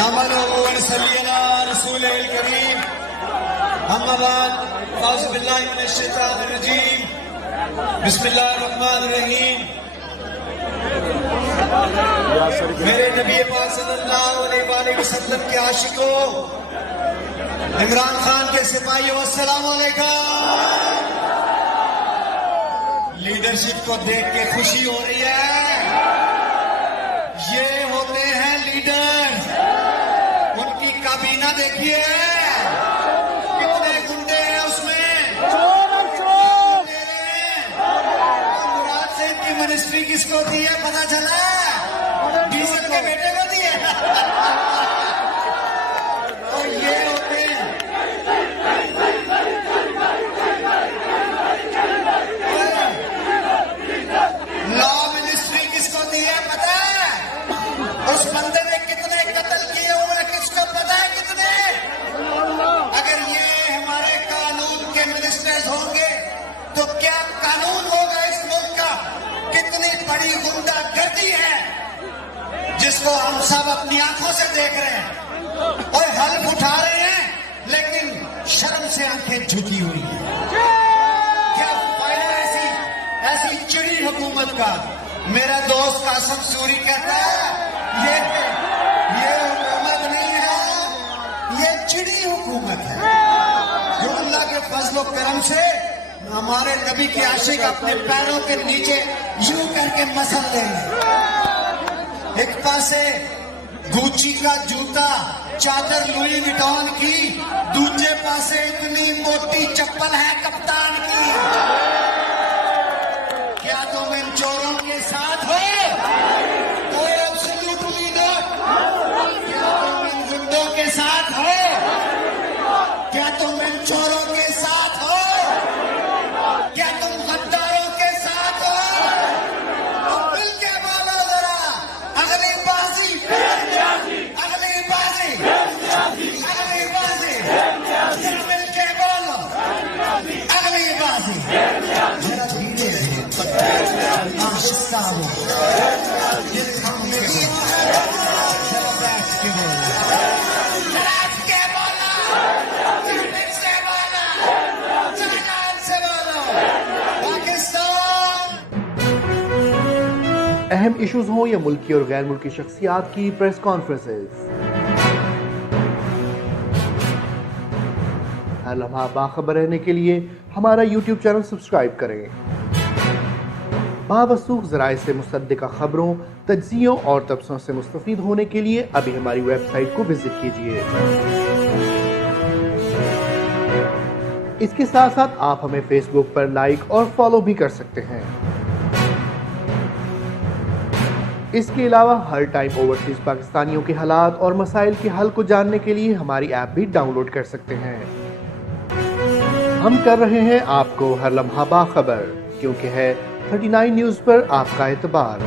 نحمده ونصلي على رسوله الكريم اما بعد اعوذ بالله من الشیطان الرجیم بسم اللہ الرحمن الرحیم میرے نبی پاک صلی اللہ علیہ وآلہ وسلم کے عاشقوں، عمران خان کے سپاہیوں، السلام علیکم۔ لیڈرشپ کو دیکھ کے خوشی ہو رہی ہے، یہ ہوتے ہیں لیڈر۔ ان کی کابینہ دیکھیے، کتنے گنڈے ہیں اس میں، مراد سے ان کی منسٹری کس کو دی ہے پتا چلا ہے؟ ڈیزل کے بیٹے کو دی ہے۔ تو یہ ہوتے ہیں لا منسٹری کس کو دی ہے پتا ہے؟ اس بندے نے کتنے قتل کیے ہوئے کس کو پتا ہے کتنے؟ اگر یہ ہمارے قانون کے منسٹرز ہوں گے تو کیا قانون ہوگا اس ملک کا؟ کتنی بڑی غنڈہ گردی ہے جس کو ہم سب اپنی آنکھوں سے دیکھ رہے ہیں اور حلف اٹھا رہے ہیں، لیکن شرم سے آنکھیں جھکی ہوئی ہیں۔ کیا فائدہ ایسی چڑی حکومت کا؟ میرا دوست قاسم سوری کہتا ہے یہ حکومت نہیں ہے، یہ چڑی حکومت ہے جو اللہ کے فضل و کرم سے ہمارے نبی کے عاشق اپنے پیروں کے نیچے یوں کر کے مسل لیں گے۔ ایک پاسے گوچی کا جوتا، چادر لوئی وٹون کی، دوسرے پاسے اتنی موٹی چپل ہے کپتان کی۔ کیا تم ان چوروں کے ساتھ ہو؟ کوئی ایبسلیوٹلی ناٹ۔ کیا تم ان گنڈوں کے ساتھ ہو؟ کیا تم ان چوروں کے ساتھ ہو؟ کیا تم غداروں کے ساتھ ہو؟ تو مل کے بولو ذرا، اگلی بازی، اگلی بازی، اگلی بازی، مل کے بولو، اگلی بازی۔ ذرا دھیرے آہستہ ہو، یہ تھم کے بولو، ذرا بیٹھ کے بولو، بیٹھ کے بولو، دل سے بولو، جان سے بولو۔ پاکستان اہم ایشوز ہوں یا ملکی اور غیر ملکی شخصیات کی پریس کانفرنسز، ہر لمحہ باخبر رہنے کے لیے ہمارا یوٹیوب چینل سبسکرائب کریں۔ باوثوق ذرائع سے مصدقہ خبروں، تجزیوں اور تبصروں سے مستفید ہونے کے لیے ابھی ہماری ویب سائٹ کو وزٹ کیجیے۔ اس کے ساتھ ساتھ آپ ہمیں فیس بک پر لائک اور فالو بھی کر سکتے ہیں۔ اس کے علاوہ ہر ٹائم اوورسیز پاکستانیوں کے حالات اور مسائل کے حل کو جاننے کے لیے ہماری ایپ بھی ڈاؤن لوڈ کر سکتے ہیں۔ ہم کر رہے ہیں آپ کو ہر لمحہ باخبر، کیونکہ ہے 39 نیوز پر آپ کا اعتبار۔